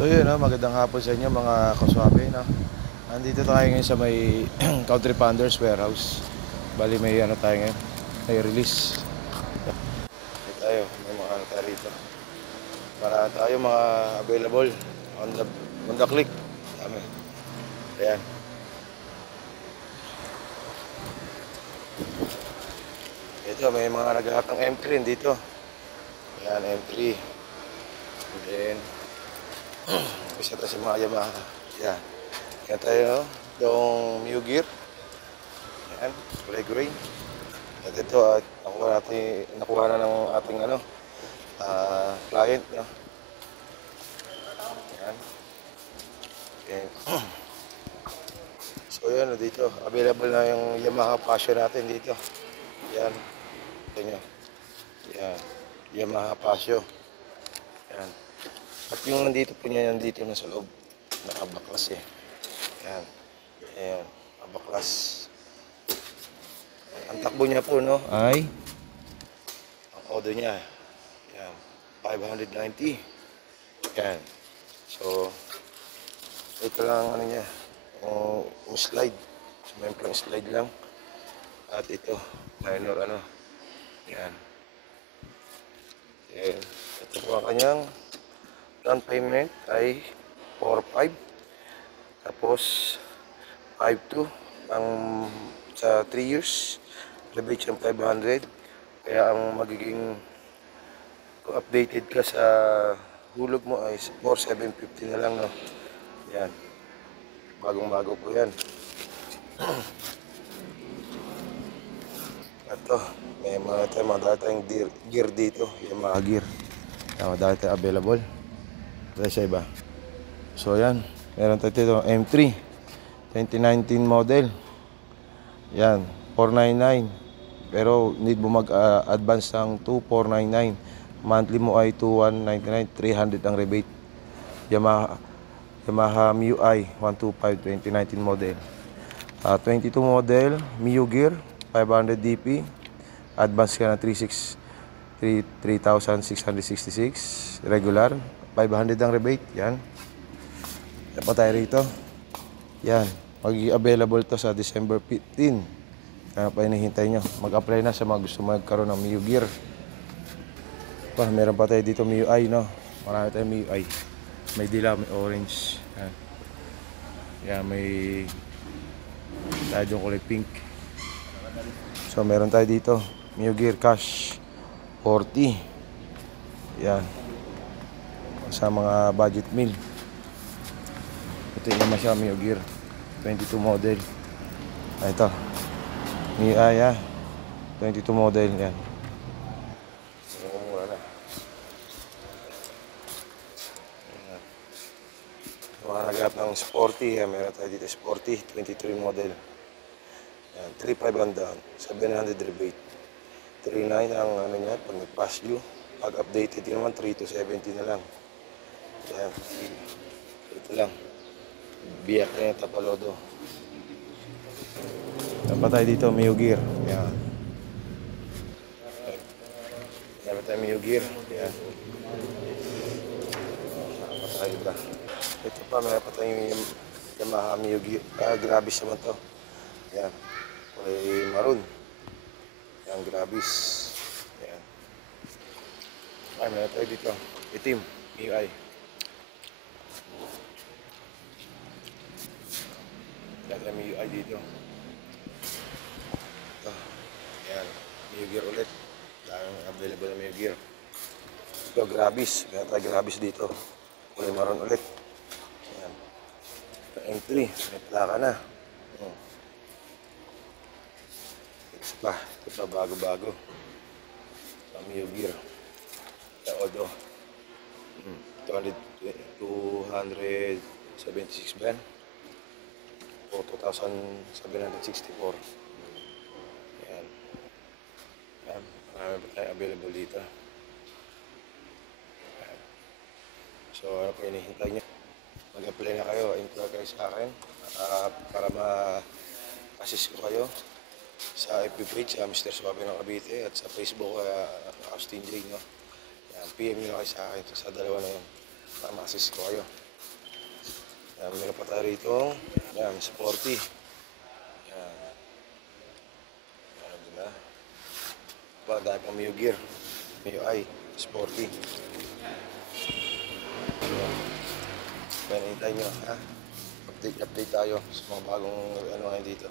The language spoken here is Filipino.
So yun, no? Magandang hapon sa inyo mga kaswabe, no? Nandito tayo ngayon sa may Country Panders Warehouse. Bali may ano tayo ngayon, may release. Ito tayo, may mga ano tayo rito. Para tayo mga available on the click. Dami. Ayan. Ito, may mga naghahanap ng M3 dito. Ayan, M3. And then, isa tayo sa mga Yamaha. Ayan. Ayan tayo, no? Yung Mew Gear. Ayan, kulay gray. At ito, nakuha na ng ating client, no? Ayan. Okay. So yan, dito, available na yung Yamaha Passion natin dito. Yan. Ito nyo. Yan. Yamaha Passion. Yan. At yung nandito po niya, nandito na sa loob. Nakabaklas eh. Yan. Ayan. Nakabaklas. Ang takbo niya po, no, ay ang odo niya. Yan. 590. Yan. So, ito lang ano niya. Slide. So, may plang slide lang. At ito, minor ano. Yan. Yan. Ito po ang kanyang down payment ay 4.5. Tapos 5.2 ang sa 3 years. Rebate siyang 500. Kaya ang magiging updated ka sa hulog mo ay 4,750 na lang, no. Yan. Bagong-bago po yan. Ito, may mga tayong gear dito. Yung mga gear. Yung mga tayong available. Ito sa iba. So yan. Meron tayo dito M3. 2019 model. Yan. 499. Pero need mo mag-advance ng 2,499. Monthly mo ay 2,199. 300 ang rebate. Yamaha MIUI 125 2019 model. 22 model Mew Gear 500 DP. Advance ka na 3,666. Regular 500 ang rebate. Yan. Yan pa tayo rito. Yan. Mag-available to sa December 15. Kaya pa hinihintay nyo. Mag-apply na sa mga gusto magkaroon ng Mew Gear. Meron pa tayo dito MIUI, no? Marami tayong MIUI. May dila, may orange. Yan. Yan, may tayo yung kulay pink. So, meron tayo dito. Mew Gear Cash 40. Yan. Sa mga budget meal. Ito yung naman siya, Mew Gear 22 model. Ito. MIUI, 22 model. Yan. Mga naghanap ng sporty, meron tayo dito sporty 23 model. Yan, 3.5 ang down, 700 rebate. 3.9 ang ano niya, pag nag-pass due. Pag updated din naman, 3,270 na lang. Yan, ito lang. Biyak na yung Tapalodo. Yan pa tayo dito, Mew Gear. Yan. Yan pa tayo, Mew Gear. Yan. Yan pa tayo ba? Ito pa, may pa tayong Yamaha Mew Gear. Grabis naman to. Yan. Kulay maroon. Yan, grabis. Yan. Ay, may tayo dito. Itim. MIUI. Yan, may MIUI dito. Ito. Yan. Mew Gear ulit. Yan, available na Mew Gear. Ito, grabis. May tayo grabis dito. Kulay maroon ulit. M3, may plaka na. Ito pa bago-bago. Mew Gear. Odo. 276 ben. O 2,764. Yan. Yan. Marami pa tayo available dito. Yan. So, ano po hinihintay nyo? Mag-apply na kayo, intro kayo sa akin para ma-assist ko kayo sa FB page, Mr. Swabe ng Cavite, at sa Facebook, Austin J, no? Yan, PM nyo kayo sa akin sa dalawa na yun para ma-assist ko kayo. Yan, meron pa tayo rito. Yan, sporty. Yan. Yan, diba? Diba, dahil pang Mio Gear. Mio I, sporty. Yan. Kaya nintay nyo, ha? Update tayo sa mga bagong ano ngayon dito.